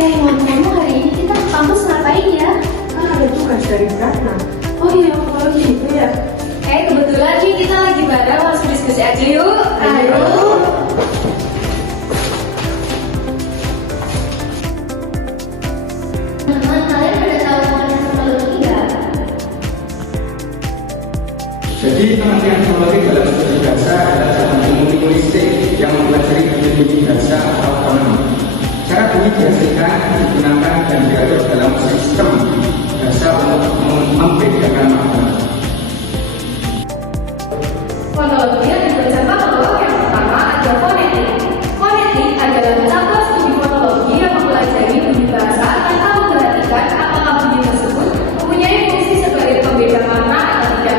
Ngomong-ngomong hari ini kita ke kampus ngapain ya? Kan ada tugas dari Ratna. Oh iya, kalau gitu ya. Kebetulan nih kita lagi bareng, langsung diskusi aja yuk. Ayo. Teman-teman, kalian udah tahu mengenai teknologi nggak? Jadi pengertian teknologi dalam studi bahasa adalah dalam ilmu linguistik yang mempelajari definisi bahasa atau fonem. Cara bunyi dihasilkan, digunakan dan diatur dalam sistem bahasa untuk membedakan makna. Fonologi yang dibaca monolog yang pertama ada fonetik. Fonetik adalah cabang studi fonologi yang mempelajari bunyi bahasa tanpa memperhatikan apakah bunyi tersebut mempunyai fungsi sebagai pembeda makna atau tidak.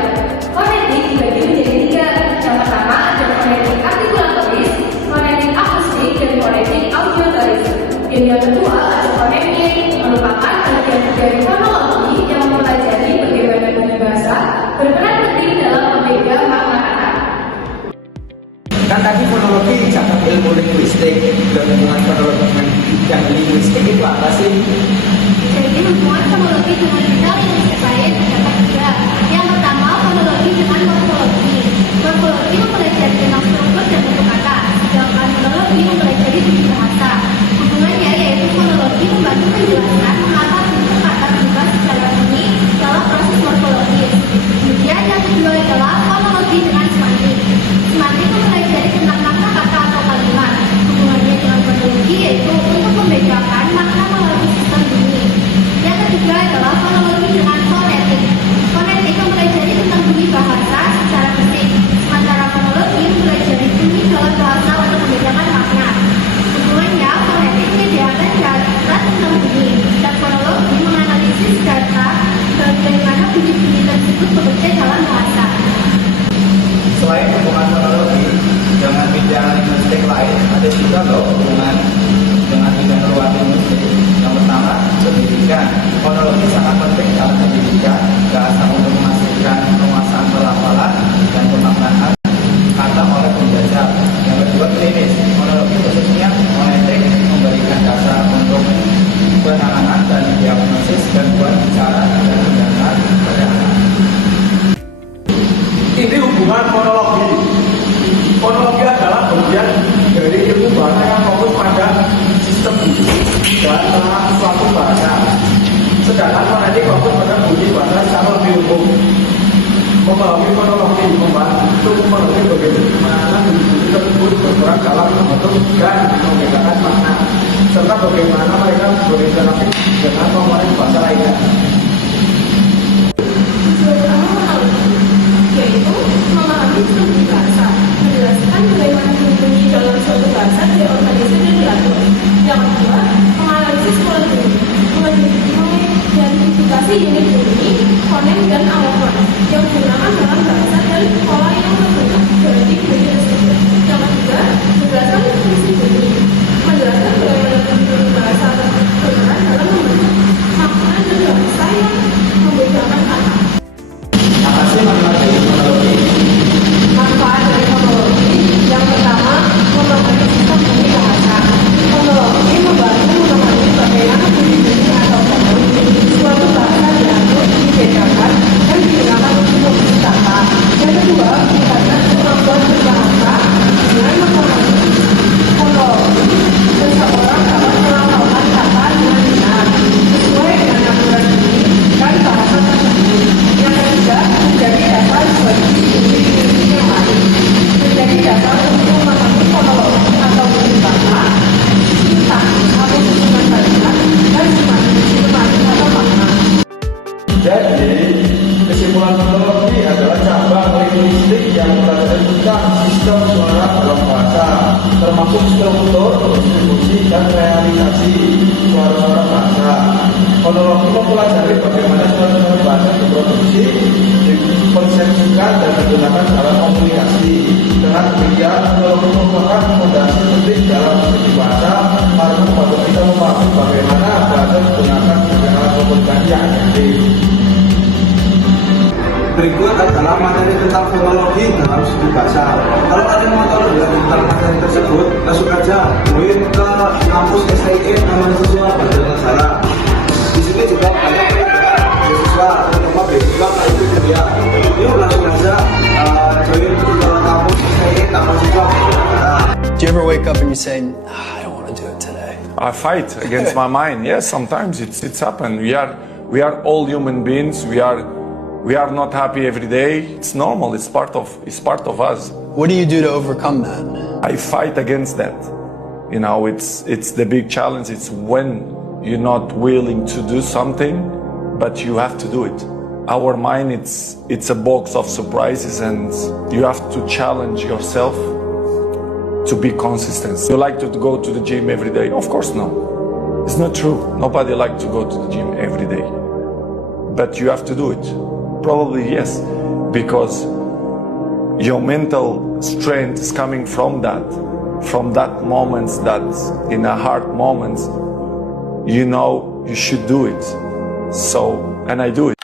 Fonetik dibagi menjadi tiga. Yang pertama ada fonetik artikulatoris, fonetik akustik, dan fonetik audiotoris. Dan yang kedua ada fonemik, merupakan bagian dari fonologi yang mempelajari bagaimana bunyi bahasa berperan penting dalam membeda makna kata. Kan tadi fonologi cakup ilmu linguistik dan hubungan fonologi dengan bidang linguistik itu apa sih? Jadi hubungan fonologi dengan bidang linguistik lain terdapat tiga. Yang pertama, fonologi dengan morfologi. Morfologi mempelajari tentang struktur dan bentuk kata, sedangkan fonologi mempelajari bunyi bahasa. Hubungannya yaitu fonologi membantu menjelaskan mengapa bentuk kata berubah secara bunyi dalam proses morfologis. Kemudian yang kedua adalah fonologi dengan semantik. Semantik mempelajari tentang makna kata atau kalimat. Hubungannya dengan fonologi yaitu untuk membedakan makna melalui sistem bunyi. Yang ketiga adalah fonologi dengan fonetik. Fonetik mempelajari tentang bunyi bahasa secara fisik, sementara fonologi mempelajari bunyi dalam bahasa untuk membedakan makna. Hubungannya, fonetik menyediakan data tentang bunyi, dan fonologi menganalisis data bagaimana bunyi-bunyi tersebut bekerja dalam bahasa. Selain hubungan fonologi dengan bidang linguistik lain, ada juga loh hubungan dengan bidang luar linguistik. Yang pertama, pendidikan. Fonologi sangat penting dalam pendidikan bahasa untuk menghasilkan penguasaan pelafalan dan pemaknaan kata oleh pembelajar. Yang kedua, klinis. Fonologi khususnya fonetik memberikan dasar untuk penanganan dan diagnosis gangguan bicara dan pendengaran pada anak. Ini hubungan fonologi. Fonologi adalah bagian dari ilmu bahasa yang fokus pada sistem bunyi dan penanganan suatu bahasa. Sedangkan fonetik fokus pada bunyi bahasa secara lebih umum. Memahami fonologi membantu mengerti bagaimana bunyi-bunyi tersebut berperan dalam membentuk dan membedakan makna, serta bagaimana mereka berinteraksi dengan komponen bahasa lainnya. Yaitu memahami struktur bahasa, menjelaskan bagaimana bunyi dalam suatu bahasa diorganisasi dan diatur. Yang kedua, menganalisis pola bunyi, mengidentifikasi unit bunyi, fonem dan alofon yang digunakan dalam bahasa dan pola yang terbentuk dari bunyi tersebut. Yang ketiga, menjelaskan fungsi bunyi, menjelaskan bagaimana bunyi bahasa berperan dalam membentuk termasuk struktur, distribusi, dan realisasi suara-suara bahasa. Fonologi mempelajari bagaimana suara-suara bahasa diproduksi, dipersepsikan, dan digunakan dalam komunikasi. Dengan demikian, fonologi merupakan fondasi penting dalam studi bahasa karena membantu kita memahami bagaimana bahasa digunakan sebagai alat komunikasi yang efektif. Berikut adalah materi tentang fonologi dalam studi bahasa. Kalau kalian mau tahu lebih lanjut tentang materi tersebut, langsung aja join ke kampus STIN Mahasiswa Banjarnegara. Di sini juga banyak beasiswa, terutama beasiswa itu kuliah. Yuk langsung aja join ke kampus STIN Mahasiswa Banjarnegara. Do you ever wake up and you say, I don't want to do it today? I fight against my mind. Yes, sometimes it's happened. We are all human beings. We are not happy every day. It's normal. It's part of us. What do you do to overcome that? I fight against that. You know, it's the big challenge. It's when you're not willing to do something, but you have to do it. Our mind, it's a box of surprises, and you have to challenge yourself to be consistent. You like to go to the gym every day? Of course no. It's not true. Nobody likes to go to the gym every day. But you have to do it. Probably yes, because your mental strength is coming from that moments that in a hard moments, you know you should do it. So, and I do it.